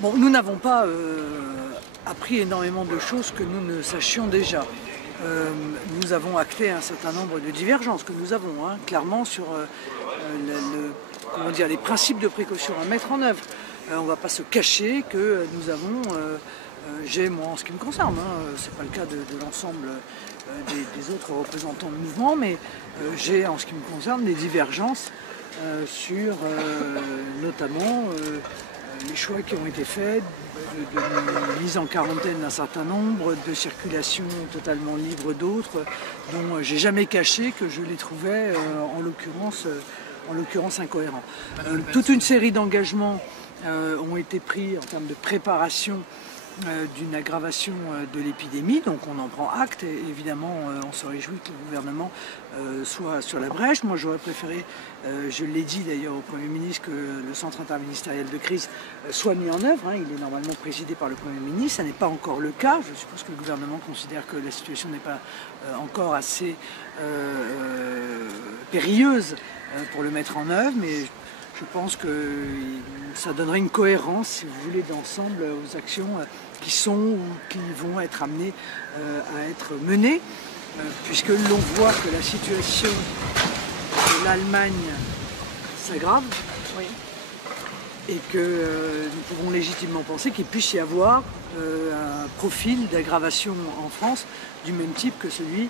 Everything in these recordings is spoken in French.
Bon, nous n'avons pas appris énormément de choses que nous ne sachions déjà. Nous avons acté un certain nombre de divergences que nous avons, clairement, sur comment dire, les principes de précaution à mettre en œuvre. On ne va pas se cacher que nous avons, moi en ce qui me concerne, c'est pas le cas de l'ensemble des autres représentants du mouvement, mais j'ai en ce qui me concerne des divergences sur notamment les choix qui ont été faits de mise en quarantaine d'un certain nombre, de circulation totalement libre d'autres, dont j'ai jamais caché que je les trouvais en l'occurrence incohérents. Toute une série d'engagements ont été pris en termes de préparation d'une aggravation de l'épidémie, donc on en prend acte et évidemment on se réjouit que le gouvernement soit sur la brèche. Moi j'aurais préféré, je l'ai dit d'ailleurs au Premier ministre, que le centre interministériel de crise soit mis en œuvre. Il est normalement présidé par le Premier ministre, ça n'est pas encore le cas. Je suppose que le gouvernement considère que la situation n'est pas encore assez périlleuse pour le mettre en œuvre, mais je pense que ça donnerait une cohérence, si vous voulez, d'ensemble aux actions qui sont ou qui vont être amenées à être menées, puisque l'on voit que la situation de l'Allemagne s'aggrave, oui, et que nous pouvons légitimement penser qu'il puisse y avoir un profil d'aggravation en France du même type que celui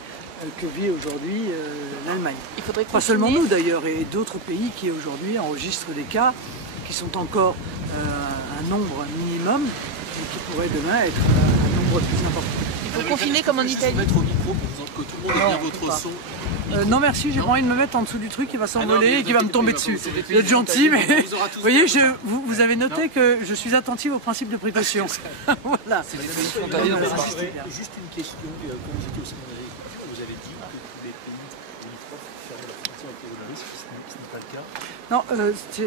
que vit aujourd'hui l'Allemagne. Pas seulement nous d'ailleurs, et d'autres pays qui aujourd'hui enregistrent des cas qui sont encore un nombre minimum et qui pourrait demain être un nombre plus important. Il faut confiner comme en Italie. Mettre au micro pour que tout le monde ait bien votre son. Non merci, j'ai pas envie de me mettre en dessous du truc qui va s'envoler et qui va me tomber dessus. Vous êtes gentil, mais vous voyez, vous avez noté que je suis attentive aux principes de précaution. Voilà. Juste une question, quand vous étiez au séminaire d'agriculture, vous avez dit que tous les pays limitrophes fermaient leurs frontières au terrorisme, ce n'est pas le cas. Non,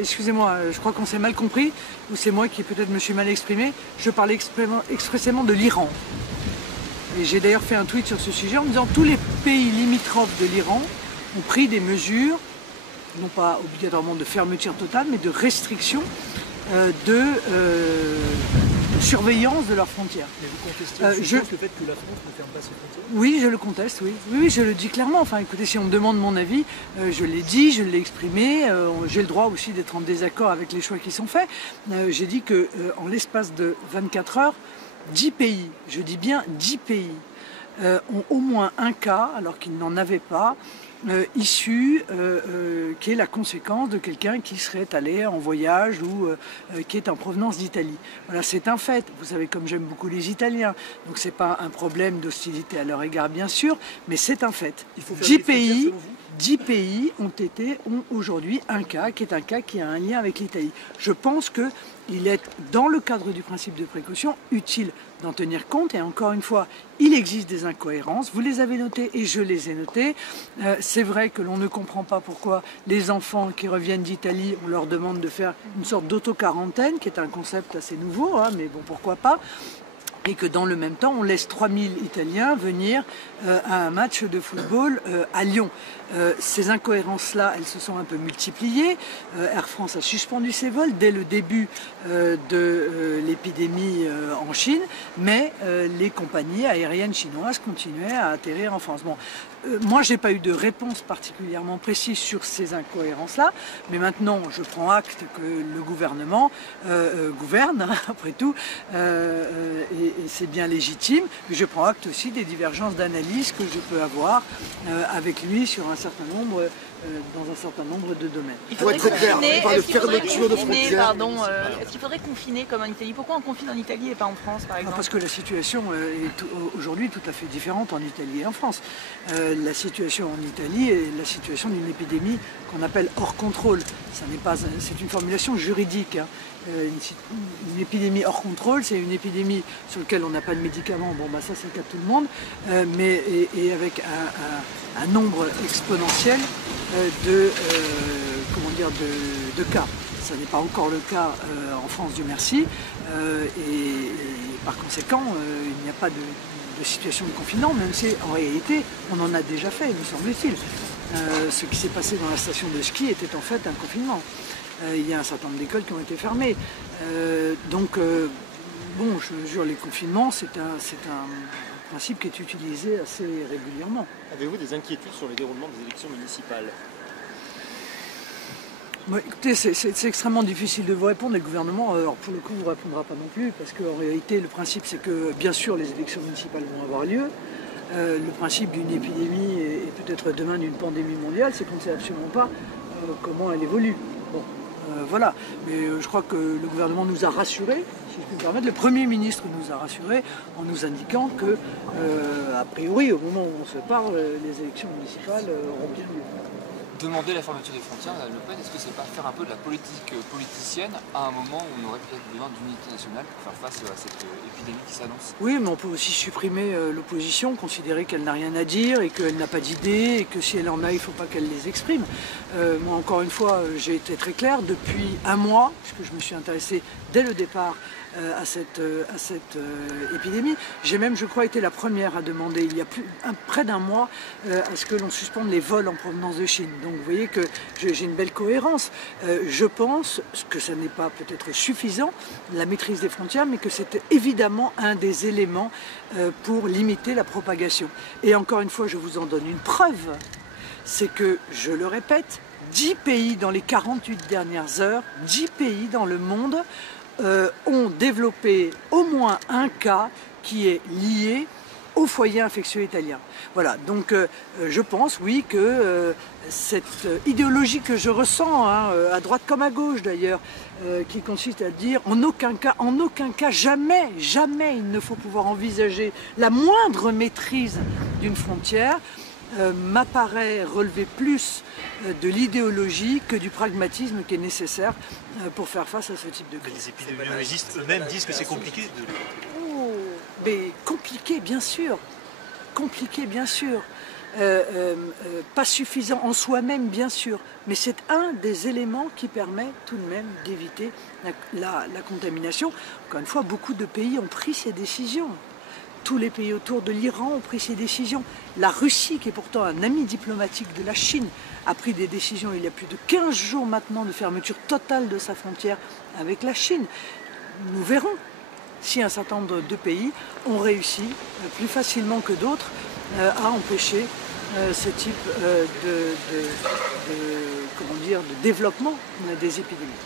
excusez-moi, je crois qu'on s'est mal compris, ou c'est moi qui peut-être me suis mal exprimé. Je parlais expressément de l'Iran. Et j'ai d'ailleurs fait un tweet sur ce sujet en disant que tous les pays limitrophes de l'Iran ont pris des mesures, non pas obligatoirement de fermeture totale, mais de restriction de surveillance de leurs frontières. Mais vous contestez le fait que la France ne ferme pas ses frontières? Oui, je le conteste, oui. Oui, je le dis clairement. Enfin, écoutez, si on me demande mon avis, je l'ai dit, je l'ai exprimé. J'ai le droit aussi d'être en désaccord avec les choix qui sont faits. J'ai dit qu'en l'espace de 24 heures, 10 pays, je dis bien 10 pays, ont au moins un cas, alors qu'ils n'en avaient pas, issu, qui est la conséquence de quelqu'un qui serait allé en voyage ou qui est en provenance d'Italie. Voilà, c'est un fait. Vous savez comme j'aime beaucoup les Italiens, donc c'est pas un problème d'hostilité à leur égard, bien sûr, mais c'est un fait. 10 pays ont aujourd'hui un cas qui a un lien avec l'Italie. Je pense qu'il est, dans le cadre du principe de précaution, utile d'en tenir compte. Et encore une fois, il existe des incohérences. Vous les avez notées et je les ai notées. C'est vrai que l'on ne comprend pas pourquoi les enfants qui reviennent d'Italie, on leur demande de faire une sorte d'auto-quarantaine, qui est un concept assez nouveau, mais bon, pourquoi pas. Et que dans le même temps, on laisse 3000 Italiens venir à un match de football à Lyon. Ces incohérences-là, elles se sont un peu multipliées. Air France a suspendu ses vols dès le début de l'épidémie en Chine, mais les compagnies aériennes chinoises continuaient à atterrir en France. Bon, moi, je n'ai pas eu de réponse particulièrement précise sur ces incohérences-là, mais maintenant, je prends acte que le gouvernement gouverne, après tout, et c'est bien légitime. Mais je prends acte aussi des divergences d'analyse que je peux avoir avec lui sur un certain nombre, dans un certain nombre de domaines. Il faudrait confiner, est-ce qu'il faudrait confiner comme en Italie? Pourquoi on confine en Italie et pas en France, par exemple? Parce que la situation est aujourd'hui tout à fait différente en Italie et en France. La situation en Italie est la situation d'une épidémie qu'on appelle hors contrôle. C'est une formulation juridique. Une épidémie hors contrôle, c'est une épidémie sur laquelle on n'a pas de médicaments, bon bah ça c'est le cas de tout le monde, mais avec un nombre exponentiel de cas. Ça n'est pas encore le cas en France, Dieu merci, et par conséquent il n'y a pas de situation de confinement, même si en réalité on en a déjà fait, me semble-t-il. Ce qui s'est passé dans la station de ski était en fait un confinement. il y a un certain nombre d'écoles qui ont été fermées. Bon, je jure, les confinements, c'est un principe qui est utilisé assez régulièrement. Avez-vous des inquiétudes sur le déroulement des élections municipales? Bon, écoutez, c'est extrêmement difficile de vous répondre. Le gouvernement, alors pour le coup, ne vous répondra pas non plus, parce qu'en réalité, le principe, c'est que, bien sûr, les élections municipales vont avoir lieu. Le principe d'une épidémie et peut-être demain d'une pandémie mondiale, c'est qu'on ne sait absolument pas comment elle évolue. Bon, voilà. Mais je crois que le gouvernement nous a rassurés, si je puis me permettre. Le Premier ministre nous a rassurés en nous indiquant que, a priori, au moment où on se parle, les élections municipales auront bien lieu. Demander la fermeture des frontières à Le Pen, est-ce que c'est pas faire un peu de la politique politicienne à un moment où on aurait peut-être besoin d'unité nationale pour faire face à cette épidémie qui s'annonce? Oui, mais on peut aussi supprimer l'opposition, considérer qu'elle n'a rien à dire et qu'elle n'a pas d'idées et que si elle en a, il ne faut pas qu'elle les exprime. Moi, encore une fois, j'ai été très clair. Depuis un mois, puisque je me suis intéressée dès le départ à cette épidémie. J'ai même, je crois, été la première à demander, il y a près d'un mois, à ce que l'on suspende les vols en provenance de Chine. Donc vous voyez que j'ai une belle cohérence. Je pense que ça n'est pas peut-être suffisant, la maîtrise des frontières, mais que c'est évidemment un des éléments pour limiter la propagation. Et encore une fois, je vous en donne une preuve, c'est que, je le répète, 10 pays dans les 48 dernières heures, 10 pays dans le monde ont développé au moins un cas qui est lié au foyer infectieux italien. Voilà, donc je pense, oui, que cette idéologie que je ressens, à droite comme à gauche d'ailleurs, qui consiste à dire en aucun cas, jamais il ne faut pouvoir envisager la moindre maîtrise d'une frontière, m'apparaît relever plus de l'idéologie que du pragmatisme qui est nécessaire pour faire face à ce type de crise. Les épidémiologistes eux-mêmes disent que c'est compliqué de... Mais compliqué, bien sûr. Compliqué, bien sûr. Pas suffisant en soi-même, bien sûr. Mais c'est un des éléments qui permet tout de même d'éviter la contamination. Encore une fois, beaucoup de pays ont pris ces décisions. Tous les pays autour de l'Iran ont pris ces décisions. La Russie, qui est pourtant un ami diplomatique de la Chine, a pris des décisions il y a plus de 15 jours maintenant de fermeture totale de sa frontière avec la Chine. Nous verrons si un certain nombre de pays ont réussi plus facilement que d'autres à empêcher ce type de développement des épidémies.